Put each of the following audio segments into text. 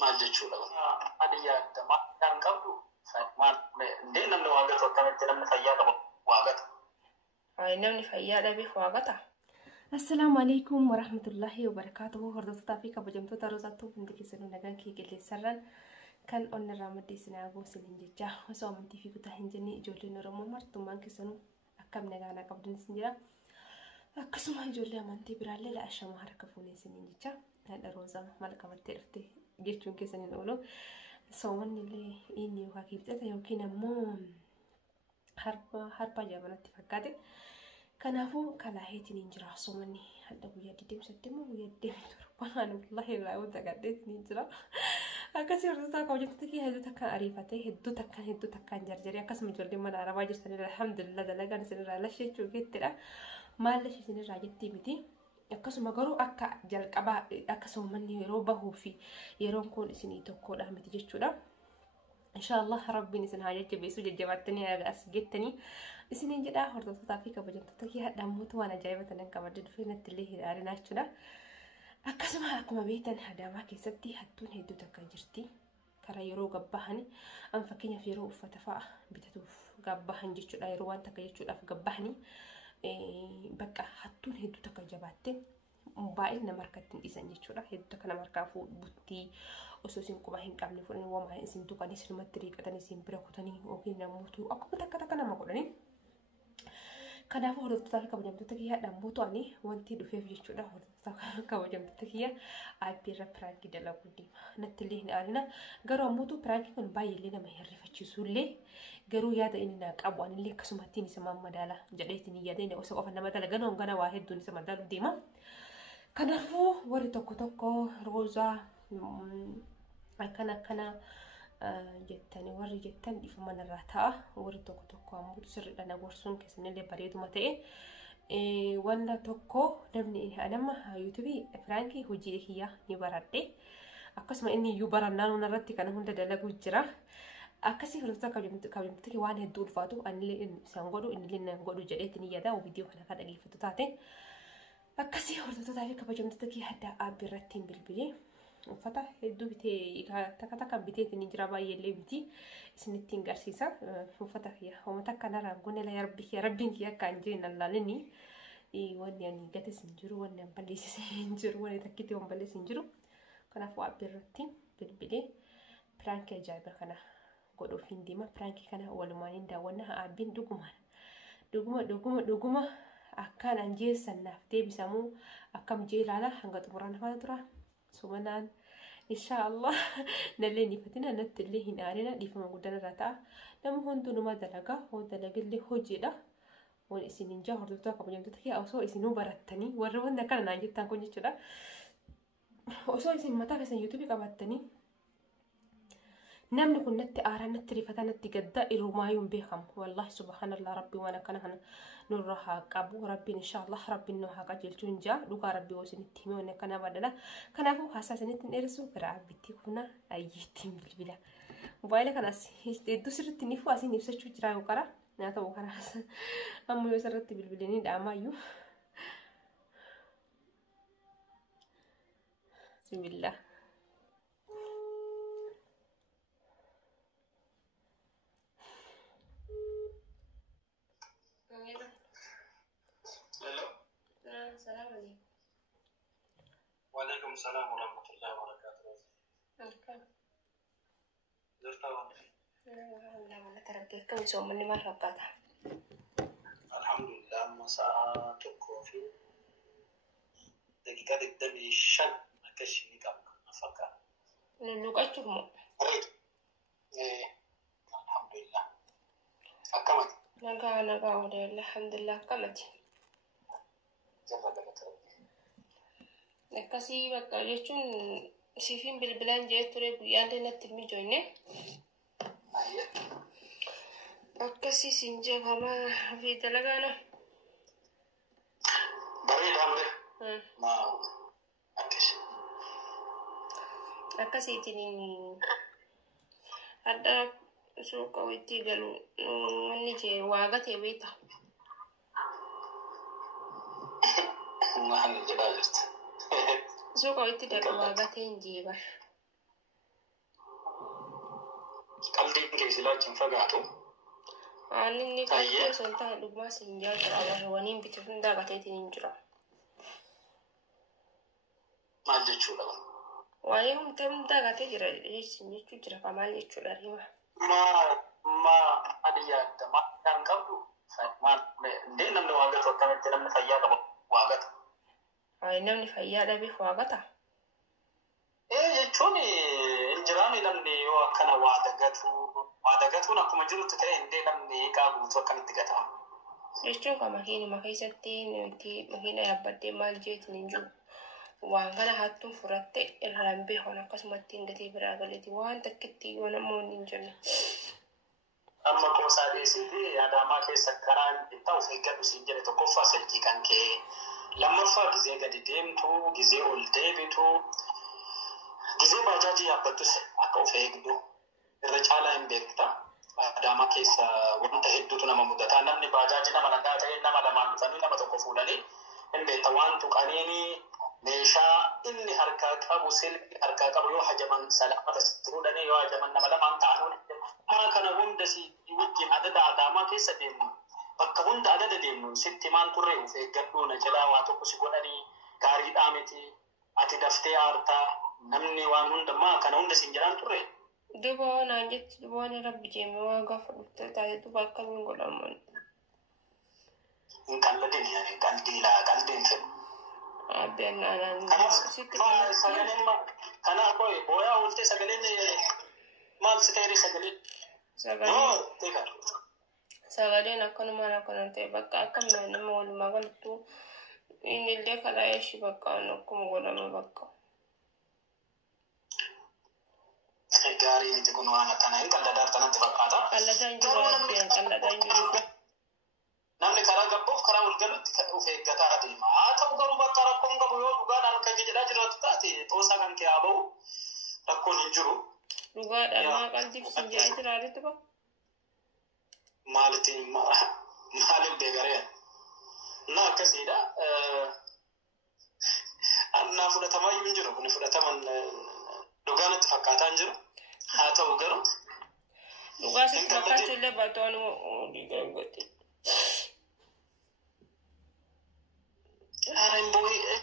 maal jechuudha baadiyyaatti maal qabdu maal ndee namni waa gatu akkamitti namni fayyaa qabu waa gata namni fayyaa dhabeef waa gata. Assalaamu alaykum warahmatullahi wabarakatuhu. Hordoftoota fi kabajamtoota Rozaattuu hundi keessanuu nagaan kee qilleensarraan kan onnirraa maddeessinaa goosiniin jecha osoo amantii fi kutaa hin jenne ijoolleen Oromoo martummaan keessanuu akkam nagaanaa qabdanis hin jira. Akkasuma ijoollee amantii biraallee la'ashamaa harka fuuneessiniin jecha haadha Roozaa maal qabattee dhufte jechuun keessaniin oolu soomanni illee inni yookaan kibxata yookiin ammoo harpa jaabanatti fakkaate. Kanaafuu kalaaheetiin hin jira soomanni hadda guyyaa 27 moo guyyaa 27 wallahi raawwata gaddeetiin hin jira. Akkasii hordoftoota kabajamtoota kee hedduu takkaan ariifatee hedduu takkaan jarjaree akkasuma ijoolleen mana arabaa jirtanidha. Alhamdulillah dalagaan isinirraa lashee jechuu geettidha. Maal lashee isinirraa jettee miti. Akkasuma garuu akka jalqabaa akka soomanni yeroo bahuu fi yeroon kun isinii tokkodha miti jechuudha. Inshallah rabbiin isin haa jajjabeessu jajjabaatanii as gettanii isiniin jedha hordoftoota fi kabajamtoota kee hadhamuutu waan ajaa'ibatan qabadde dhufee natti illee hidhaarinaa jechuudha. Akkasuma akkuma beektan Adaamaa keessatti hattuun hedduu takka jirti. Karaa yeroo gabbahan an fakkeenyaaf yeroo uffata fa'a bitatuuf gabbahan jechuudha. Yeroo waan takka jechuudhaaf gabbahanii bakka hattuun hedduu takka jabaatte baay'ee nama harkatti hin dhiisan jechuudha. Hedduu takka nama harkaa buttii osoo isin quba hin qabne fudhanii waan isin tuqanii silmatti riiqatanii isin bira kutanii yookiin namoota akkuma takka nama godhanii. Kanaafuu hordoftoota fi kabajamtoota kiyyaa dhammoo to'anii wanti dhufeef jechuudha. Hordoftoota kabajamtoota kiyyaa aabbiirra pirankii dalaguu deema. Natti illee hin aarina. Garuu ammoo pirankii kun baay'ee nama hirrifachiisu illee garuu yaada inni naa qabu anillee akkasumattiin isa madaala jedheetiin yaada inni osoo qofa nama dalagan hongana waa hedduun isa madaalu deema. Kanaafuu warri tokko Roozaa akkana jettanii warri jettan dhiifa manarraa ta'a. Warri tokko ammoo sirriidha nagorsuun keessanillee bareeduma ta'e. Wanta tokko namni anama yuutuubii pirankii hojii kiyyaa ni baradhe. Akkasuma inni iyyuu barannaan irratti kana hunda dalagu jira. Akkasii hordoftoota kabajamtoota waan hedduu ulfaatu anillee isaan godhu innillee nan godhu jedheetiin yaada viidiyoo kana kan dhageeffatu taate. Akkasii hordoftoota fi kabajamtoota kee hadda aabbii irratti hin bilbilee. Uffata hedduu bitee takka biteetiin jira baay'eellee biti isinitti hin garsiisa. Uffata kiyya uummata kanarraan gonela rabbiin kiyya akka hin jirin allaalinni wanni ani gates hin jiru wanni an balleessise hin jiru wanni takkitti waan balleesse hin jiru. Kanaafuu aabbii irratti bilbilee pirankii ajaa'iba kana godhuuf hin deema. Pirankii kana walumaan hin daawwanna aabbiin dhuguma akkaan anjeessan naaf deebisamuu akkam jee ilaala hanga xumuraan hafa tura. Sumanaan inshallah nalee nifatina natti illee hin aarina dhiifama guddaan irraa ta'a. Nama hundumaa dalagaa dalagillee hojiidha. Waan isin hin jaa hordoftoota kabajamtoota kee osoo isinuu barattanii warra wanta kana naan jettan kun jechuudha. Osoo isin mataa keessan yuutuubii qabattanii namni kun natti aaraa natti rifata natti gadda irumaayyuu hin beekamu. Wallahi subhanallah rabbii waan akkana kana nurra haa qabu. Rabbiin inshallah rabbiin nu haa qajeelchu hin jaa dhugaa rabbii isinitti himee waan akkana badala. Kanaafuu haasaa isinitti hin dheeressu gara abbittii kuna ayyiittiin bilbila. Mobaayila kanas hedduu sirriitti ni fu'aa isin ibsachuu jira yoo qara naa ta'u kanaas ammoo yoo sirriitti bilbilanii dhaamaayyuu. Bismillah. السلام عليكم. وعليكم السلام ورحمة الله وبركاته. زرتها لا تربيه كم يوم مني ما فقطها. الحمد لله مساء تكوفي دقيقة الدم شن أكشني كم أفكر. نلقى شو إيه الحمد لله. أكمل. نلقى ولا الحمد لله كمل. Akkasii bakka jechuun siifin bilbilaan jee ture guyyaallee natti ilmi joine. Akkasii siin jeefamaa fi dalagaana. Bareedaamne. Akkasiitiin adda suuqa wittii galu wanni jee waa gatee beekta. Maal jedhaa jirti? Suuqa wittii darbu waa gatee hin jeebar. qalbiin kee silaa achi hin fagaatu. Ani inni qalbii osoo hin taane dhugumaa siin jaalladha. Amarrawaniin bitu hundaa gateetiin hin jira. Maal jechuudha? Waa'ee hundaa gatee jira jechuu jira ka maal jechuudha rima. Maal yaadda? Maal qabdu? Ndee namni waa gatu akkamitti namni fayyaa qabu waa gata? Namni fayyaa dhabeef waa gata? Jechuun hin jiraanne namni yoo akkana waa dagatuun akkuma jirutti ta'e ndee namni eegaa guutuu akkamitti gata? Jechuun ka makiinuma keessatti makiina yaabbadhee maal jeetiin hin jiru. Waan kana hattuun furatte irraan beekon akkasumatti hin gatee biraa galeeti waan takkitti yoo namoonni hin jirre. Amma qoosaa dheesiiti Adaamaa keessa karaa hin ta'u eeggadhu siin jedhe tokkoffaa silkii kan kee lammaffaa gizee gadi deemtu gizee ol deebitu gizee baajaajii yaabbattus akka of eegdu irra caalaa hin beekta. Adaamaa keessa wanta hedduutu nama mudata namni baajaajii nama nagaa ta'e nama lamaan dhufanii nama tokko fuudhanii hin beekta waan tuqaniini meeshaa inni harkaa qabu silki harkaa qabu yoo hajaman salaamata fuudhanii yoo hajaman nama lamaan ta'an kana hunda si wajjin adada Adaamaa keessa deemnu bakka hunda adada deemnu sitti maan turre of eeggadhu na jalaa waa tokko si godhanii gaariidhaa miti ati daftee aartaa namni waan hundamaa kana hunda siin jedhaan turre. Duba naan jetti duba waan rabbi jeemee waan gaafa dhufte taate duba akkamiin godhaman. Hin qalladin yaani qaldiin fedhu. Abbeen aanaan kana koy booyaa ooltee sagaleen maal si ta'e sagaleen. Sagaleen akkanumaan akkanan ta'e bakka akkamiin nama walumaa galtu inni illee karaa eeshi bakka akkuma godhama bakka. Gaarii miti kun waan akkana hin qalladaa akkanatti fakkaata. Qalladaa hin jiru abbeen qalladaa hin jiru. Namni karaa gabbuuf karaa walgalutti of eeggataa deema. Haa ta'u garuu bakka rakkoon qabu yoo dhugaadhaan akka jedhaa jiraatu taate xoosaa kan kee haa ba'u rakkoon hin jiru. Dhugaadhaan maa qalbiif siin jedhaa jiraatu bakka. Maaliin beekaree? Na akkasiidha. Annaa fudhatamaa iyyuu hin jiru kun fudhataman dhugaan itti fakkaataa hin jiru. Haa ta'u garuu. Dhugaa sitti fakkaachuu illee baatoon dhiigaan godhe. Araan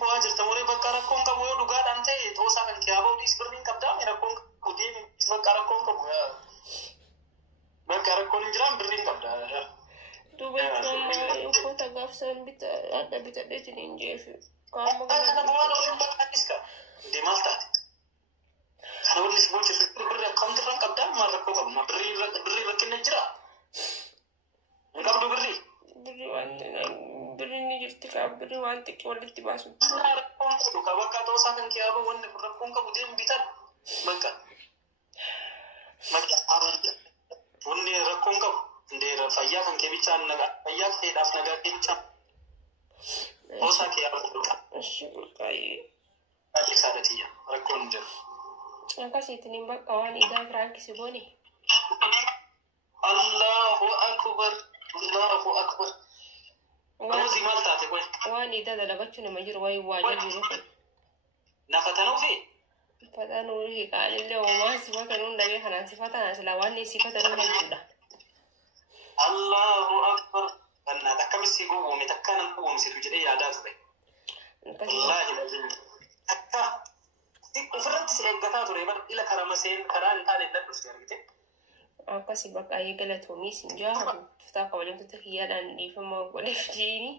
bu'aa jirta muree bakka rakkoon qabu yoo dhugaadhaan ta'e xoosaa kan kee haa ba'u dhiis birriin qabdaa rakkoon qabu deemi bakka rakkoon qabu bakka rakkoon hin jiraan birriin qabdaa. Duuba jechuun uffata gaafsan adda bitadheetiin hin jeefi. Kana bu'aan ofiin bakka adiska deemaal taate. Kana walli si boocisu birri akkaawunti irraan qabdaa maal rakkoo qabu birrii rakkinna jira. Hin qabdu birrii. Birri ni jirti kaa birri waan xiqqee walitti baasu. Rakkoon qabu ka bakka xoosaa kan kee haa ba'u wanni kun rakkoon qabu deemi bitan bakka. Wanni rakkoon qabu ndee fayyaa kan kee bichaan nagaa fayyaa keedhaaf nagaa kee bichaan. Xoosaa kee haa ba'u. Ishi qulqaayee. Ati saadatiya rakkoon hin jiru. Akkasiitiin bakka waan idaa firaanki si boone. Allahu akbar. Allahu akbar. Rozi maal taate qoy? Waan idaa dalagachuu nama jiru wayi waajjii jiru kun. Nafatanuu fi? Fatanuu fi qaanillee uumaa sifatanuu dhabee kanaan sifatanaa sila waan inni sifatanuu jechuudha. Allahu akbar. Bannaat akkamitti gowwoome takka nan gowwoomsitu jedhee yaadaa ture. Wallaahi laziin. Akka ofirratti si eeggataa ture bar ila karamaseen karaa hin taane dadhufte argite. Akkasii bakka eegalatoomii siin jaahatu tuftaa kabajamtoota kiyyaadhaan dhiifama godheef jiini.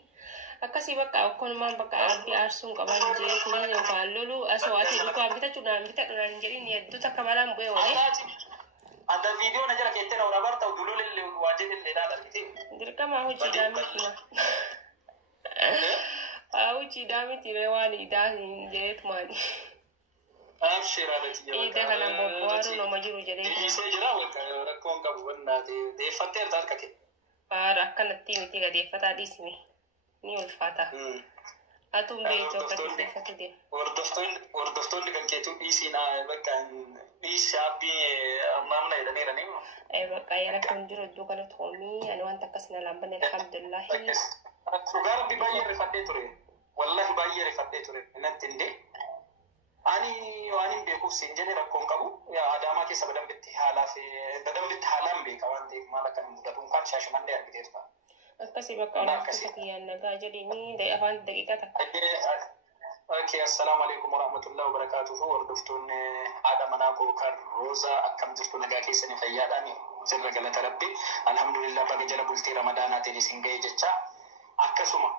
Akkasii bakka akkanumaan bakka abdii aarsuun qaban jeetiin yookaan lolu asoo ati dhugaa bitachuudhaan bitadhaan jedhin hedduu takka balaan bu'ee oole. Adda viidiyoo na jala keettee na waraabaa ta'u duloo waajjirri illee dhaadha. Dirqama hojiidhaa miti. Hojiidhaa miti waan idaa hin jedheetumaani. Ida kana bobbaaru nama jiru jedhee. Dhiisee jira rakkoon qabu wannaa deeffattee harka kee. Akkanatti miti gadeeffataa dhiisni ni ulfaata. Atuun beektu akkatti deeffatu deema. Hordoftoonni kan keetu dhiisii bakka dhiisii abbii maamla jedhaniiranii. Bakka rakkoon jiru iddoo kanatti hoomii ani wanta akkasina lambanne alhamdulillahi. Dhugaa rabbi baay'ee rifadhee ture. Wallahi baay'ee rifadhee ture. Natti hindee. Ani beekuuf siin jedhe rakkoon qabu adaamaa keessa badambitti haalaan beeka waan ta'eef maal akka mudatu kan Shaashimannee argiteetu ta'a. Akkasii bakka hordoftoota kiyyaan nagaa jedhanii afaan daqiiqaa takka. Okay, assalamu alaikum warahmatullahi wabarakatuh. Hordoftoonni haadha manaa koo kan Roozaa akkam jirtu nagaa keessanii fayyaadhaan sirra galata rabbi. Alhamdulillah baga jala bultii ramadaanaatiin isin ga'e jecha akkasuma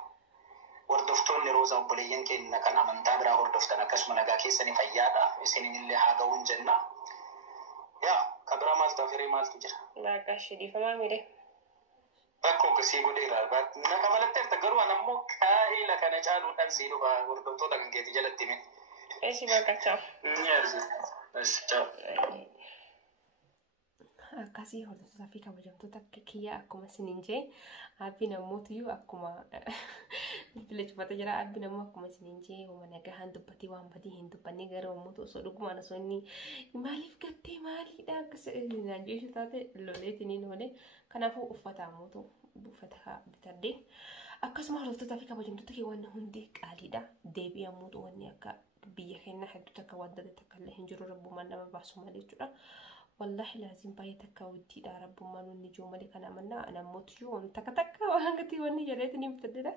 hordoftoonni Roozaa obboleeyyan keenya kan amantaa biraa hordoftan akkasuma nagaa keessanii fayyaadha isinillee haa ga'uun jenna. Yaa kabira maaltu afirii maaltu jira? Baaqaashii dhiifamaa miidhe. Bakko kasii godheera. Na kafalatteerta garuu anammoo kaa'ila kana caaluudhaan sii dhufa hordoftoota kan keeti jalatti hime. Eessi baaqachaa? Akkasii hordoftoota fi kabajamtoota kiyya akkuma isiniin jee abbi namootiyyuu akkuma bilbila cufatee jira abbi namoo akkuma isiniin jee uuma nagahaan dubbatee waan badii hin dubbanne gara uummata osoo dhugumaan osoo inni maaliif gattee maaliidha akkas naan jeessu taate loleetiniin oole kanaafuu uffata mootu uffata bitadde akkasuma hordoftoota fi kabajamtoota kiyya waan hundi qaaliidha deebi'aa mootu wanni akka biyya keenya hedduu takka wanta takka illee hin jiru rabbumaan nama baasu malee jechuudha. والله لازم بايت كودي دا رب ما نوني جو ملك أنا منا أنا موت يوم تك وهنقتي وني جريتني متدرة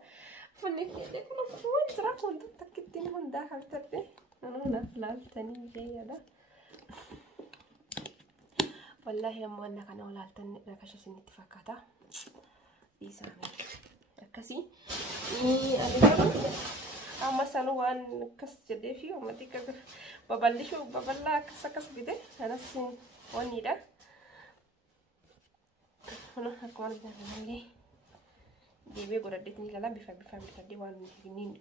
فني كده كنا فوين ترى كنت تكتين من ده هالتربي أنا هنا فلان تاني جاي هذا والله لما أنا كنا ولا تاني نكاش سني اتفاقاتا يسامي كسي أما سنوان كس جدي فيه وما تيجي ببلشوا ببلا كس كده أنا سين ونيدا هنا هكون لي دي بيقولدتني لا بفهم بتدي وان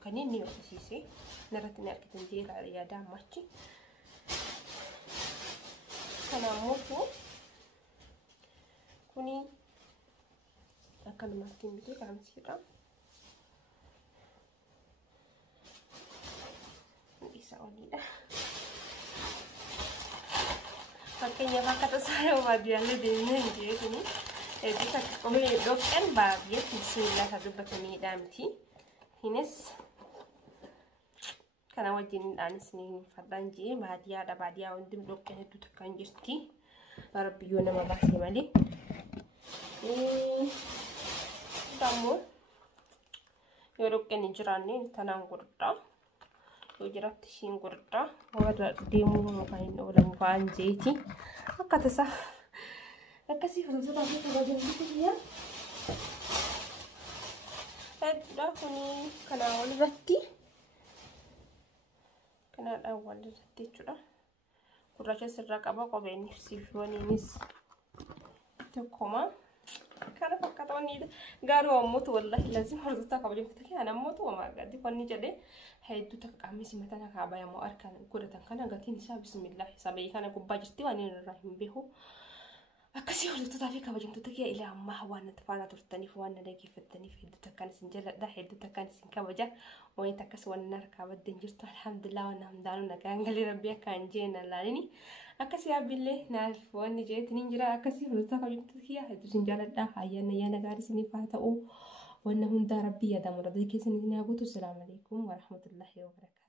كنين نيو سيسي نرتني أكتنجيل على يدا ماشي أنا موتو كوني أكل مارتين بدي كلام سيرا bisa ونيدا Makanya kata saya wadian le denen je kini. Bisa kami dok kan bagian bismillah satu batani damti. Hines karena wajin anis ni fadan je badia ada badia undim dok kan itu tekan jesti. Rabbi yo nama basi mali. Tamu yo dok kan injrani tanang kurta. وجربت شين قرطة وهذا ديمو مكاين ولا مكان جيتي أكتسا أكسي فرصة تاني كباجين بيتيا هذا كوني كنا أول رتي كنا أول رتي جرا كراجة سرّا كابا كوبين سيفوني نس تكوما كان فكرت واني قالوا أموت والله لازم فرصة كباجين بيتيا أنا أموت وما قدي فاني جدي هيدو تكامي سمتنا كعبايا مو أركان كورة كنا قاتين سا بسم الله سبعي كنا كوباجتي وانين الرحيم بهو أكسي هو تطافي كباجم تتكيا إلى أما هو أنا تفانا ترتني فوانا لقي فتني في هيدو تكان سنجل ده هيدو تكان سنكباجا وين تكس وانا ركابة دنجرت الحمد لله وانا همدانو نكان قالي ربيا كان جينا لاني أكسي أبيله نعرف واني جيت نينجرا أكسي هو تكاباجم تتكيا هيدو سنجل ده هيانا يانا قاري سني فاتو وأنهم دا ربي يا دام رضي كيسن السلام عليكم ورحمة الله وبركاته.